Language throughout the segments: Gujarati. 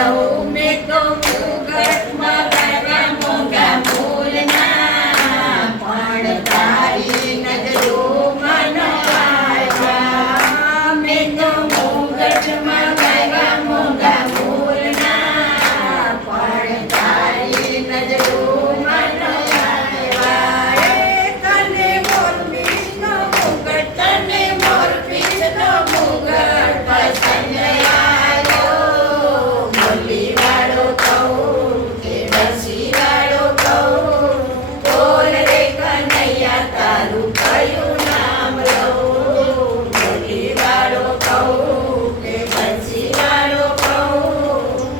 લઉં મેં તો મુગટમાં ગાવા મોંઘા મૂલના પણ તારી નજરો મન આવ્યા મેં તો મુગટમાં ગાવા મોંઘા મૂલના પણ તારી નજરો મન આવ્યા તને મોરપીસનો મુગટ તને મોરપીસનો મુગટ પસંદ આવ્યો મોલીવાળો કહું કે બસીવાળો કહું બોલ રે કનૈયા તારું કયું નામ લઉં મોલીવાળો કહું કે બસીવાળો કહું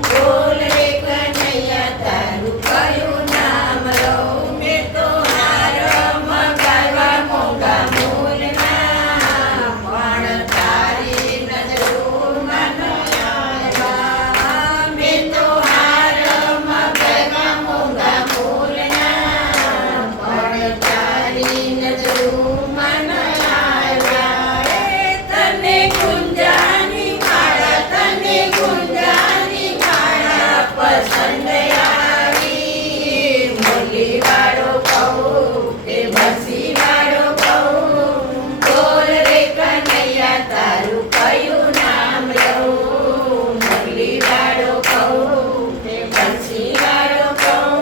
બોલ રે કનૈયા તારું કયું નામ લઉં મેં તો હાર મગાવ્યા મોંઘા મૂલના પણ તારી નજરો મન આવ્યા મેં તો હાર મગાવ્યા મોંઘા મૂલના પણ તારી નજરો મન આવ્યા તને ગુંજાની માળા પસંદ આવી મોલીવાળો કહું કે બસીવાળો કહું બોલ રે કનૈયા તારું કયું નામ લઉં મોલીવાળો કહું કે બસીવાળો કહું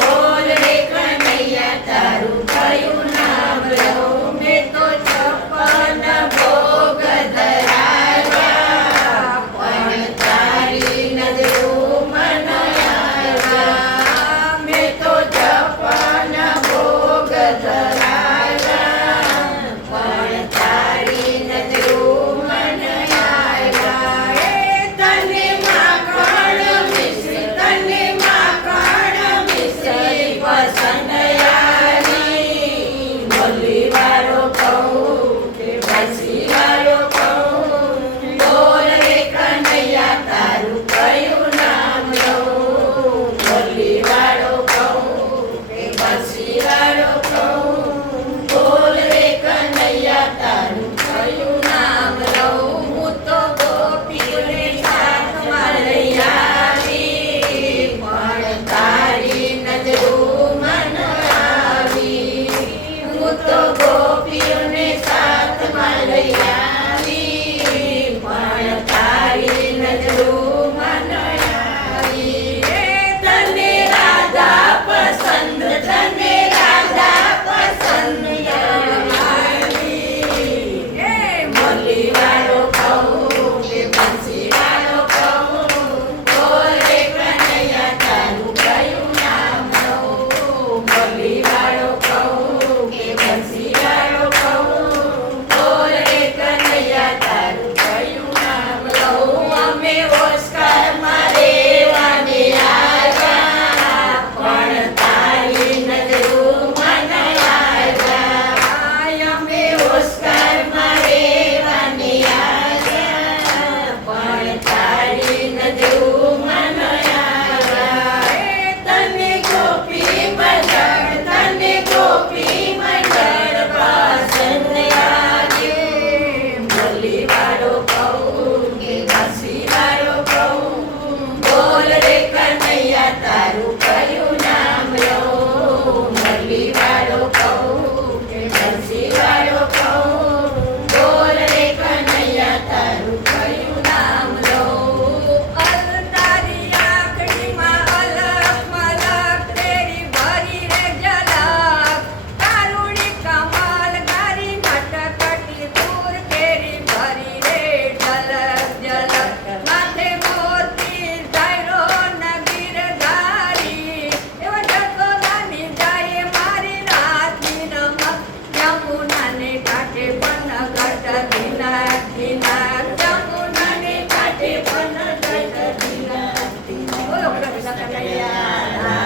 બોલ રે કનૈયા તારું કયું નામ લઉં મેં તો 56 ભોગ ધરાવ્યા પણ તારી નજરો મન આવ્યા મેં તો 56 ભોગ ધરાવ્યા પણ તારી નજરો મન આવ્યા તને માખણ મિશ્રી પસંદ આવી મોલીવાળો કહું કે બસીવાળો કહું બોલ રે કનૈયા તારું કયું નામ લઉં મોલીવાળો કહું કે બસીવાળો કહું બોલ રે કનૈયા તારું કયું નામ લઉં હું તો ગોપીઓને સાથમાં લઈ આવી પણ તારી નજરો મન આવી હું તો ગોપીઓને સાથમાં લઈ આવી પણ તારી નજરો મન આવી તને રાધા પસંદ આવી મોલીવાળો કહું કે બસીવાળો કહું બોલ રે કનૈયા તારું કયું નામ લઉં મોલીવાળો કહું કે બસીવાળો કહું બોલ રે કનૈયા તારું કયું નામ લઉં અમે ઓસ્કારમાં રહેવાને આવ્યા પણ તારી નજરો મન આવ્યા અમે ઓસ્કારમાં રહેવાને આવ્યા પણ તારી નજરો મન આવ્યા તને ગોપી મંડળ પસંદ આવ્યું મોલીવાળો કહું કે બસીવાળો કહું બોલ રે કનૈયા તારું કયું નામ લઉં મોલીવાળો કહું કે બસીવાળો કહું બોલ રે કનૈયા તારું કયું નામ લઉં તારી આંખડીમાં અલગ મલક તેરી ભરી રે ઝલક તારુણી કમલ ગારી નટકટી દૂર કેરી ભરી રે ઝલક માથે મોતી ધાયરો નગીર ધારી એવો જસોદાની જાય મારી રાતની રમત યમુનાને કાંઠે પણ ઘટ ધીના